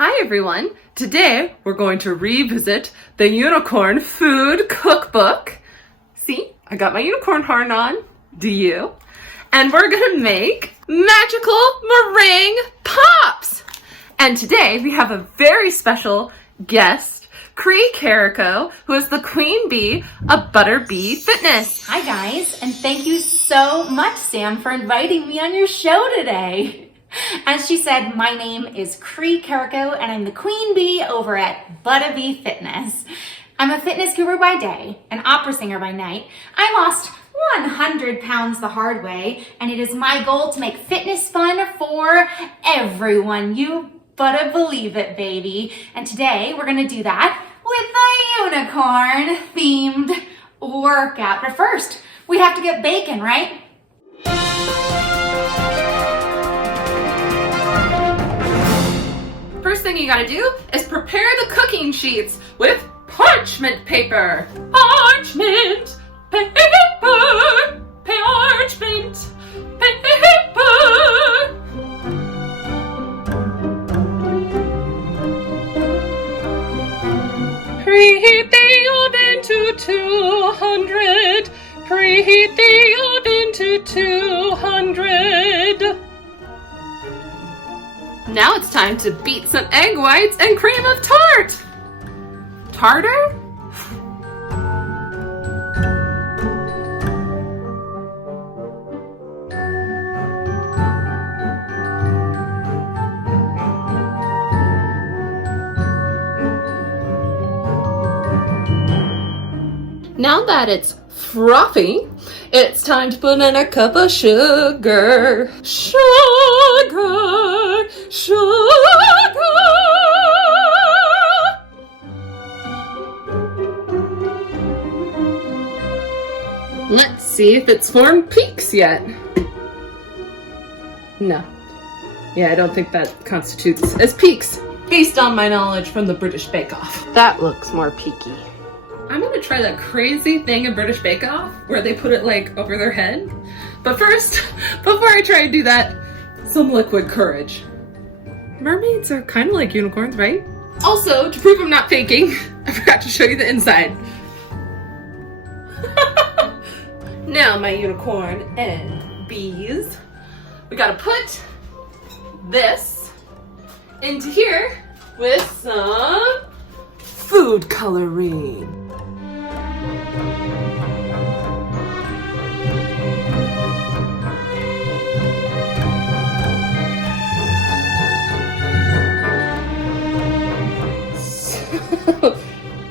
Hi everyone! Today we're going to revisit the Unicorn Food Cookbook. See, I got my unicorn horn on. Do you? And we're gonna make magical meringue pops! And today we have a very special guest, Cree who is the queen bee of ButtaBeeFitness. Hi guys, and thank you so much, Sam, for inviting me on your show today. As she said, my name is Cree and I'm the queen bee over at ButtaBeeFitness. I'm a fitness guru by day, an opera singer by night. I lost 100 pounds the hard way, and it is my goal to make fitness fun for everyone. You better believe it, baby. And today we're gonna do that with a unicorn-themed workout. But first, we have to get bacon, right? First thing you gotta do is prepare the cooking sheets with parchment paper. Parchment paper, parchment paper. Preheat the oven to 200. Preheat the oven to 200. Now it's time to beat some egg whites and cream of tart. Tartar? Now that it's frothy, it's time to put in a cup of sugar. Sugar, sugar. Let's see if it's formed peaks yet. No. Yeah, I don't think that constitutes as peaks, based on my knowledge from the British Bake Off. That looks more peaky. I'm gonna try that crazy thing in British Bake Off where they put it like over their head. But first, before I try to do that, some liquid courage. Mermaids are kind of like unicorns, right? Also, to prove I'm not faking, I forgot to show you the inside. Now my unicorn and bees, we gotta put this into here with some food coloring.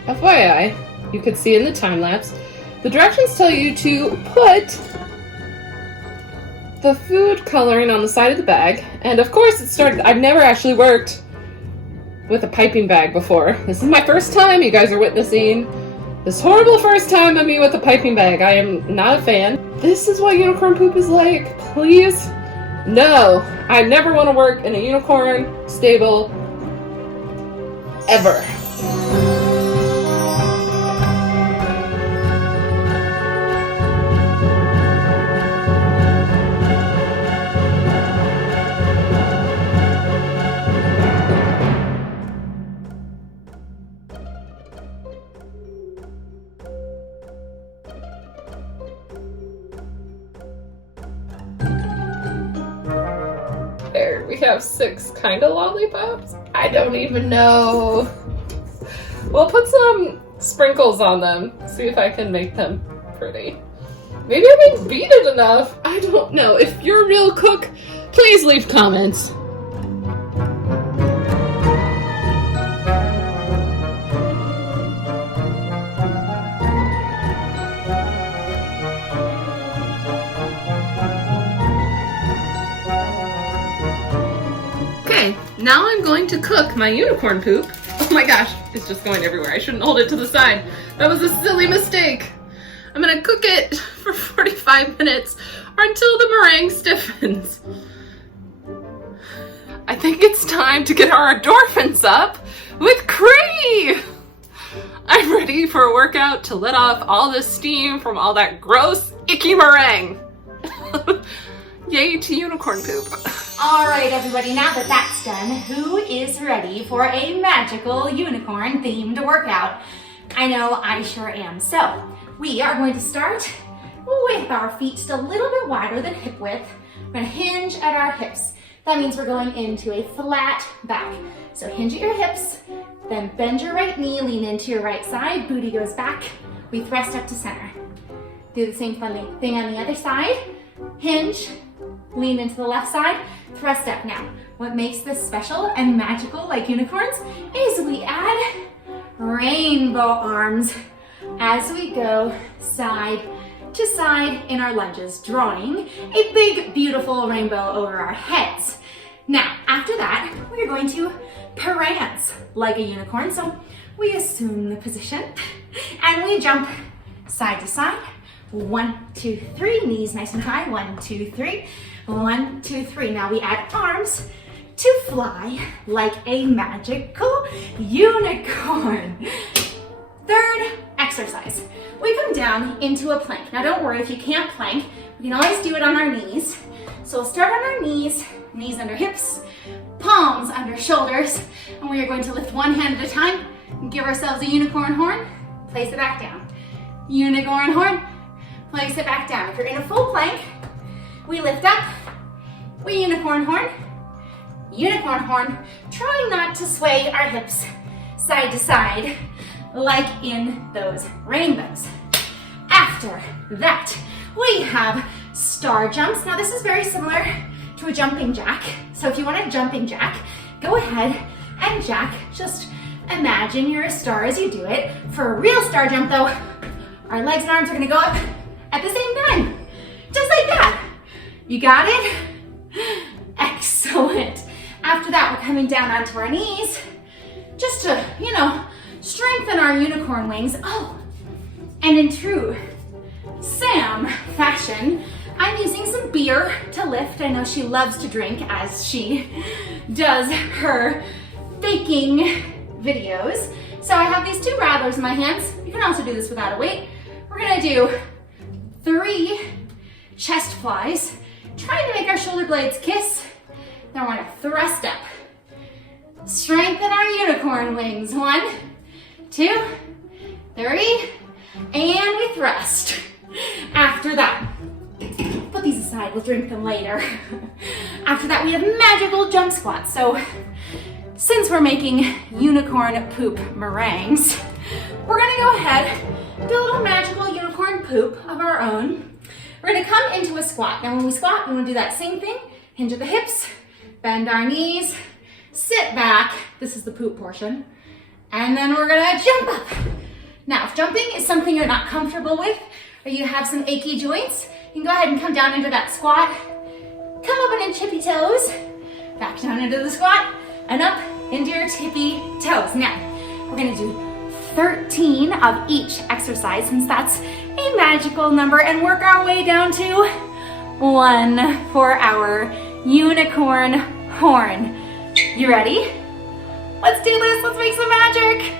FYI, you could see in the time lapse, the directions tell you to put the food coloring on the side of the bag, and of course I've never actually worked with a piping bag before. This is my first time. You guys are witnessing this horrible first time of me with a piping bag. I am not a fan. This is what unicorn poop is like. Please, no. I never want to work in a unicorn stable ever. There, we have 6 kind of lollipops. I don't even know. We'll put some sprinkles on them. See if I can make them pretty. Maybe I didn't beat it enough. I don't know. If you're a real cook, please leave comments. Now I'm going to cook my unicorn poop. Oh my gosh, it's just going everywhere. I shouldn't hold it to the side. That was a silly mistake. I'm gonna cook it for 45 minutes or until the meringue stiffens. I think it's time to get our endorphins up with Cree. I'm ready for a workout to let off all the steam from all that gross, icky meringue. Yay to unicorn poop. All right, everybody, now that that's done, who is ready for a magical unicorn themed workout? I know I sure am. So we are going to start with our feet just a little bit wider than hip width. We're gonna hinge at our hips. That means we're going into a flat back. So hinge at your hips, then bend your right knee, lean into your right side, booty goes back. We thrust up to center. Do the same thing on the other side. Hinge, lean into the left side, thrust up. Now, what makes this special and magical like unicorns is we add rainbow arms as we go side to side in our lunges, drawing a big, beautiful rainbow over our heads. Now, after that, we're going to prance like a unicorn. So we assume the position and we jump side to side. 1, 2, 3, knees nice and high. 1, 2, 3, 1, 2, 3. Now we add arms to fly like a magical unicorn. Third exercise, we come down into a plank. Now don't worry if you can't plank, we can always do it on our knees. So we'll start on our knees, knees under hips, palms under shoulders, and we are going to lift one hand at a time and give ourselves a unicorn horn, place it back down. Unicorn horn, place it back down. If you're in a full plank, we lift up, we unicorn horn, trying not to sway our hips side to side like in those rainbows. After that, we have star jumps. Now this is very similar to a jumping jack. So if you want a jumping jack, go ahead and jack. Just imagine you're a star as you do it. For a real star jump though, our legs and arms are gonna go up at the same time, just like that. You got it? Excellent. After that, we're coming down onto our knees, just to, strengthen our unicorn wings. Oh, and in true Sam fashion, I'm using some beer to lift. I know she loves to drink as she does her baking videos. So I have these 2 growlers in my hands. You can also do this without a weight. We're gonna do 3 chest flies, trying to make our shoulder blades kiss. Then we're gonna thrust up. Strengthen our unicorn wings. 1, 2, 3, and we thrust. After that, put these aside, we'll drink them later. After that, we have magical jump squats. So since we're making unicorn poop meringues, we're gonna go ahead, do a little magical unicorn poop of our own. We're gonna come into a squat. Now when we squat, we wanna do that same thing. Hinge at the hips, bend our knees, sit back. This is the poop portion. And then we're gonna jump up. Now, if jumping is something you're not comfortable with, or you have some achy joints, you can go ahead and come down into that squat. Come up and in tippy toes. Back down into the squat, and up into your tippy toes. Now, we're gonna do 13 of each exercise, since that's a magical number, and work our way down to 1 for our unicorn horn. You ready? Let's do this, let's make some magic.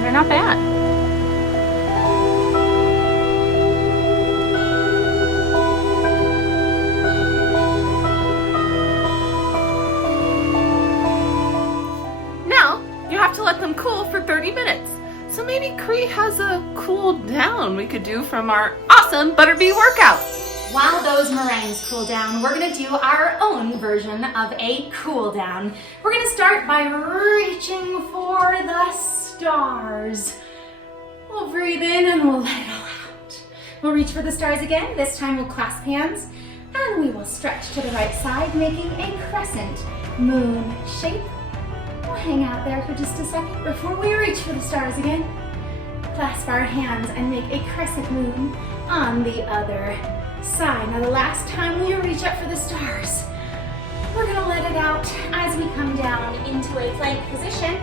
They're not bad. Now, you have to let them cool for 30 minutes. So maybe Cree has a cool down we could do from our awesome ButtaBee workout. While those meringues cool down, we're gonna do our own version of a cool down. We're gonna start by reaching for the stars. We'll breathe in and we'll let it all out. We'll reach for the stars again. This time we'll clasp hands and we will stretch to the right side, making a crescent moon shape. We'll hang out there for just a second before we reach for the stars again. Clasp our hands and make a crescent moon on the other side. Now the last time we reach up for the stars, we're gonna let it out as we come down into a plank position.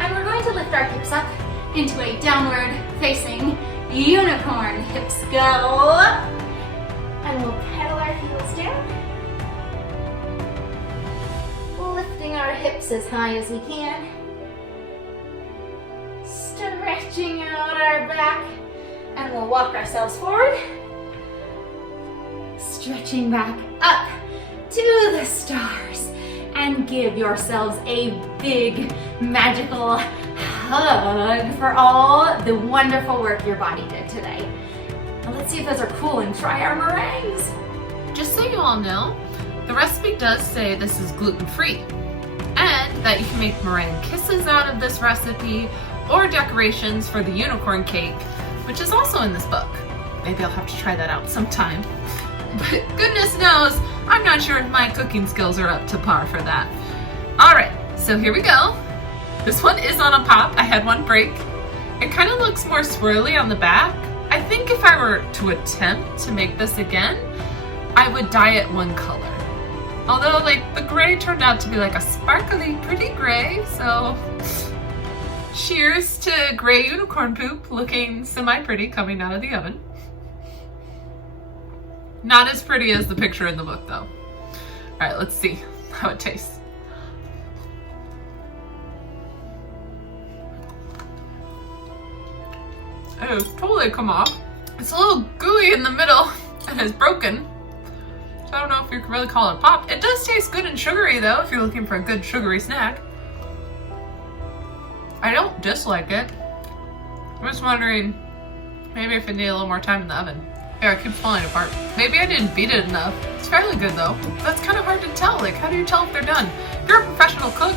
And we're going to lift our hips up into a downward facing unicorn. Hips go up. And we'll pedal our heels down. We'll lift lifting our hips as high as we can. Stretching out our back, and we'll walk ourselves forward. Stretching back up to the stars, and give yourselves a big magical hug for all the wonderful work your body did today. Now let's see if those are cool and try our meringues. Just so you all know, the recipe does say this is gluten-free, and that you can make meringue kisses out of this recipe, or decorations for the unicorn cake, which is also in this book. Maybe I'll have to try that out sometime. But goodness knows, I'm not sure if my cooking skills are up to par for that. All right, so here we go. This one is on a pop. I had one break. It kind of looks more swirly on the back. I think if I were to attempt to make this again, I would dye it one color. Although like the gray turned out to be like a sparkly, pretty gray, so cheers to gray unicorn poop looking semi-pretty coming out of the oven. Not as pretty as the picture in the book though. All right, let's see how it tastes. It has totally come off. It's a little gooey in the middle and is broken. So I don't know if you can really call it a pop. It does taste good and sugary though, if you're looking for a good sugary snack. I don't dislike it. I'm just wondering, maybe if it needed a little more time in the oven. Yeah, it keeps falling apart. Maybe I didn't beat it enough. It's fairly good though. That's kind of hard to tell. Like, how do you tell if they're done? If you're a professional cook,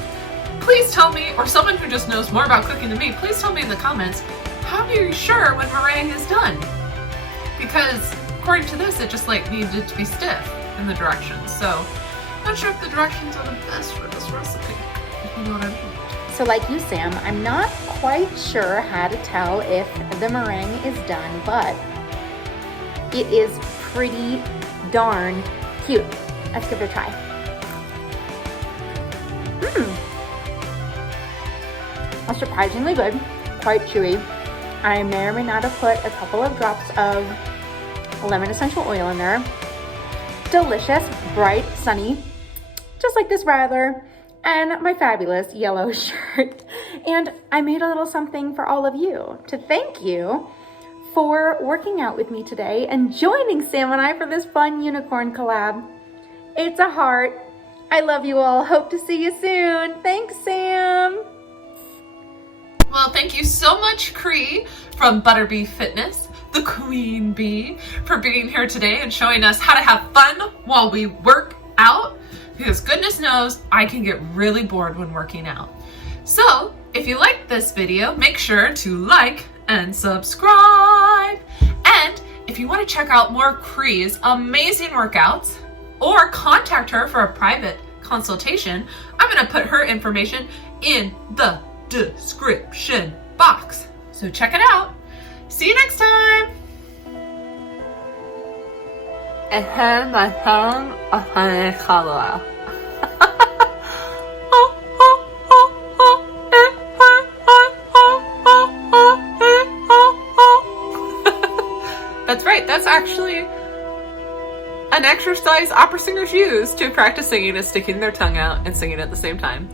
please tell me, or someone who just knows more about cooking than me, please tell me in the comments, how are you sure when meringue is done? Because according to this, it just like needed to be stiff in the directions. So, not sure if the directions are the best for this recipe, if you know what I mean. So like you, Sam, I'm not quite sure how to tell if the meringue is done, but it is pretty darn cute. Let's give it a try. That's surprisingly good, quite chewy. I may or may not have put a couple of drops of lemon essential oil in there. Delicious, bright, sunny, just like this rather, and my fabulous yellow shirt. And I made a little something for all of you to thank you for working out with me today and joining Sam and I for this fun unicorn collab. It's a heart. I love you all. Hope to see you soon. Thanks, Sam. Well, thank you so much, Cree from ButtaBeeFitness, the queen bee, for being here today and showing us how to have fun while we work out, because goodness knows I can get really bored when working out. So if you liked this video, make sure to like and subscribe. And if you want to check out more Cree's amazing workouts or contact her for a private consultation, I'm going to put her information in the description box. So check it out. See you next time. It had my tongue a honey color. That's right, that's actually an exercise opera singers use to practice singing, is sticking their tongue out and singing at the same time.